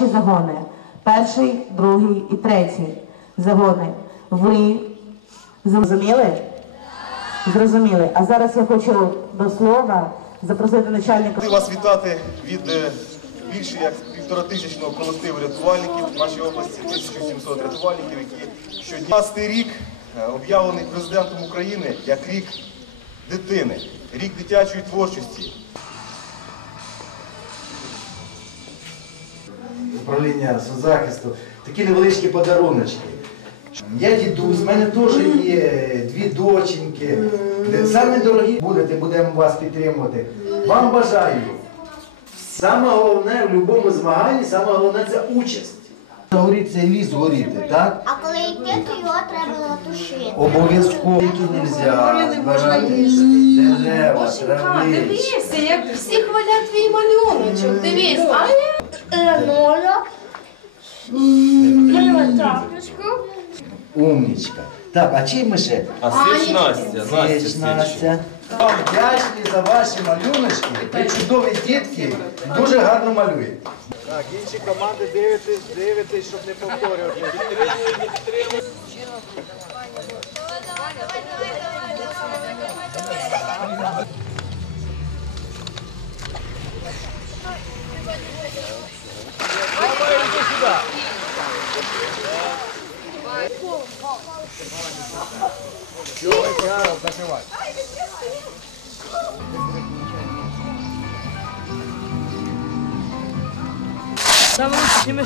Наші загони. Перший, другий і третій загони. Ви зрозуміли? Зрозуміли. А зараз я хочу до слова запросити начальника. Хотів вас вітати від е, більше як півтора тисячного колективу рятувальників в нашій області, 1700 рятувальників, які щодня 15 рік е, об'явлений президентом України як рік дитини, рік дитячої творчості. Управління соцзахисту, такі невеличкі подаруночки. Я дідусь, в мене теж є дві доченьки. Саме дорогі будете, будемо вас підтримувати. Вам бажаю. Саме головне в будь-якому змаганні, саме головне це участь. Горить цей ліс горіти, так? А коли йти, то його треба затушити. Обов'язково які не можна дерева, травички. дивися, як всі хвалять твій малюночок. Дивись, а Ножок. Мила трапочку. Умнічка. Так, а чим ми ще? А Сич Настя, Січ, Настя. Вам вдячні за ваші малюночки. Ви чудові дітки, дуже гарно малюєте. Так, інші команди дивитесь, дивитесь, щоб не повторювати.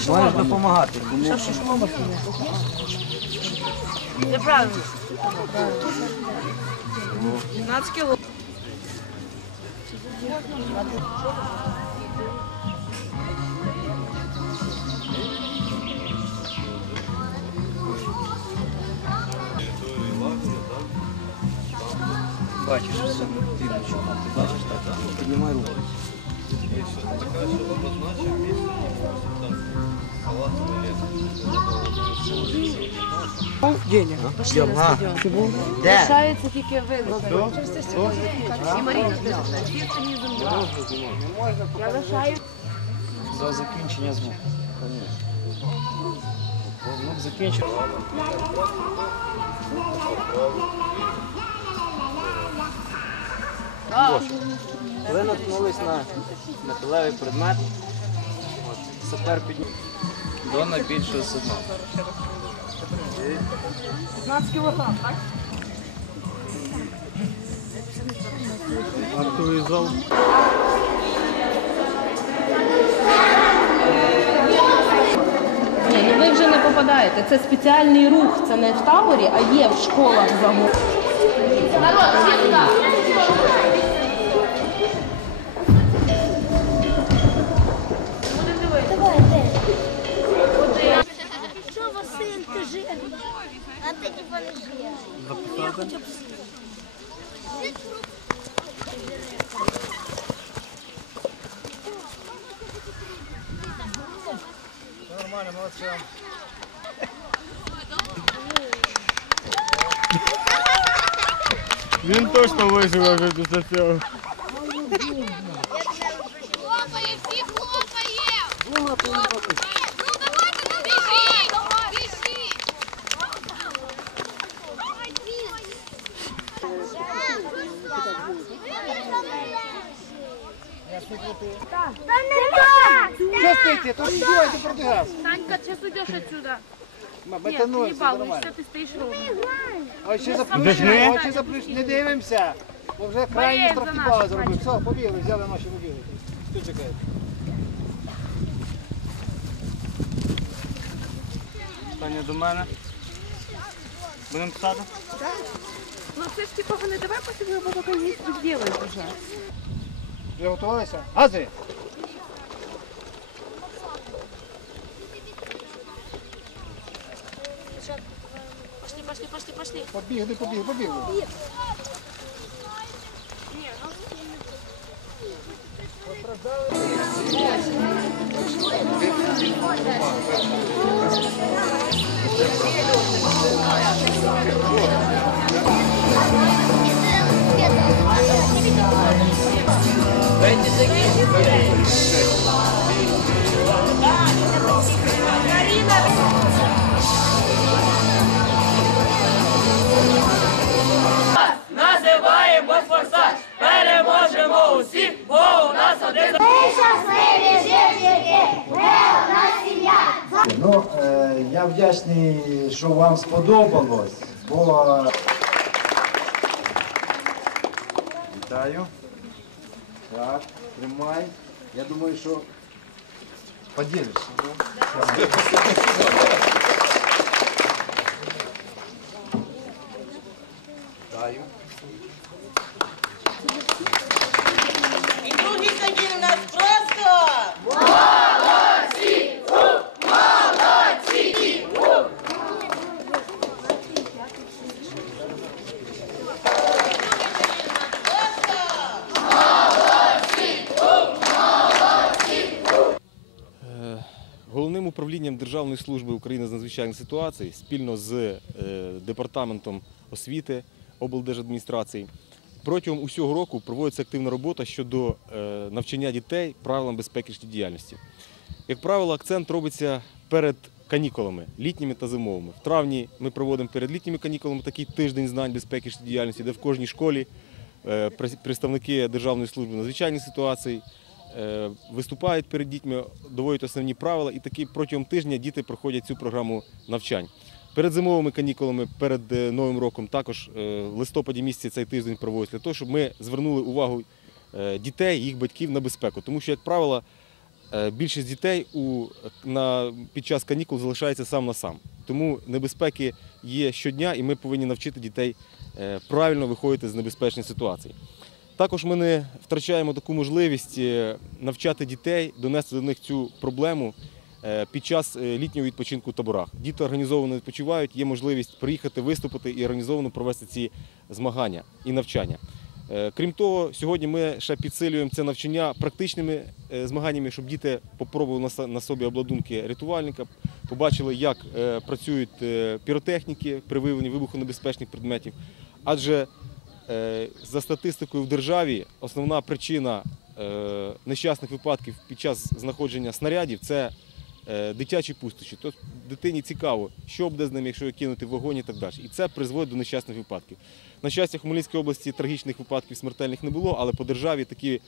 Маєш допомагати. неправильно. 12 кіло. Бачиш, все. Ти бачиш, так, так. Піднімай руку. Денег. Ага. Де? Лишається тільки вилучення. І Маріна, ти Я лишаю. За закінчення звуку. Звук закінчив. Коли наткнулись на металевий предмет, от, сапер підняв. До найбільшого судна. 15 кілограм, так? Зал. Ні, ну ви вже не попадаєте. Це спеціальний рух. Це не в таборі, а є в школах загон. Народ, всі туди. Що, Василь, ти жирний? А ти типа не жирний. Я хочу б... Нормально, молодцям. Він точно виживе вже після цього. Що стоїте? То ж дівайте газ. Санька, сейчас уйдешь отсюда. Нет, ты не все нормально. ты стоишь ровно. А ще заплющили, очі не дивимося. Бо вже крайні Марія, за штрафні нас, зробив. Все, побігли, взяли наші мобіли. Тут чекають. Питання до мене. Будемо писати? Ну це ж типа вони давай посидимо, бо поки не сделаешь уже. Вже готувалися? Гази! Пошли, пошли, пошли, Побігли, Побігли, побігли, побігли. Та Я вдячний, що вам сподобалось, бо. Вітаю. Так, тримай. Я думаю, що поділишся. Вітаю. І другий загін у нас просто. Головним управлінням Державної служби України з надзвичайних ситуацій спільно з е, департаментом освіти облдержадміністрації протягом усього року проводиться активна робота щодо е, навчання дітей правилам безпеки життєдіяльності. Як правило, акцент робиться перед канікулами літніми та зимовими. В травні ми проводимо перед літніми канікулами такий тиждень знань безпеки життєдіяльності, де в кожній школі е, представники Державної служби надзвичайних ситуацій виступають перед дітьми, доводять основні правила, і таки протягом тижня діти проходять цю програму навчань. Перед зимовими канікулами, перед е, Новим роком, також е, в листопаді місяці цей тиждень проводиться для того, щоб ми звернули увагу е, дітей, їх батьків на безпеку. Тому що, як правило, е, більшість дітей у, на, під час канікул залишається сам на сам. Тому небезпеки є щодня, і ми повинні навчити дітей е, правильно виходити з небезпечних ситуацій. Також ми не втрачаємо таку можливість е, навчати дітей, донести до них цю проблему е, під час е, літнього відпочинку в таборах. Діти організовано відпочивають, є можливість приїхати, виступити і організовано провести ці змагання і навчання. Крім того, сьогодні ми ще підсилюємо це навчання практичними змаганнями, щоб діти попробували на собі обладунки рятувальника, побачили, як працюють піротехніки при виявленні вибухонебезпечних предметів. Адже За статистикою в державі основна причина е, нещасних випадків під час знаходження снарядів це е, дитячі пустощі. Тобто дитині цікаво, що буде з ним, якщо кинути в вогонь і так далі. І це призводить до нещасних випадків. На щастя, в Хмельницькій області трагічних випадків смертельних не було, але по державі такі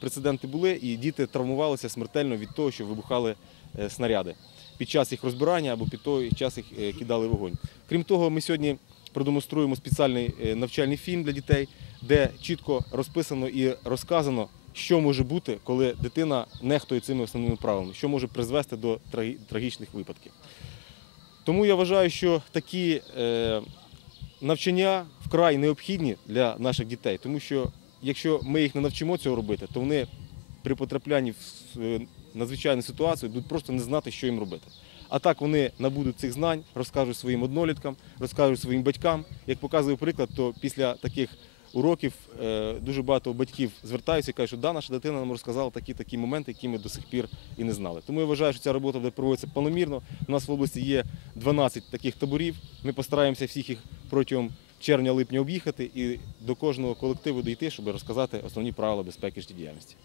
прецеденти були, і діти травмувалися смертельно від того, що вибухали е, снаряди під час їх розбирання або під той час їх е, кидали вогонь. Крім того, ми сьогодні продемонструємо спеціальний е, навчальний фільм для дітей, де чітко розписано і розказано, що може бути, коли дитина нехтує цими основними правилами, що може призвести до трагічних випадків. Тому я вважаю, що такі е, навчання вкрай необхідні для наших дітей, тому що якщо ми їх не навчимо цього робити, то вони при потраплянні в е, надзвичайну ситуацію будуть просто не знати, що їм робити. А так вони набудуть цих знань, розкажуть своїм одноліткам, розкажуть своїм батькам. Як показує приклад, то після таких уроків е, дуже багато батьків звертаються і кажуть, що да, наша дитина нам розказала такі такі моменти, які ми до сих пір і не знали. Тому я вважаю, що ця робота буде проводитися планомірно. У нас в області є 12 таких таборів. Ми постараємося всіх їх протягом червня-липня об'їхати і до кожного колективу дійти, щоб розказати основні правила безпеки життєдіяльності.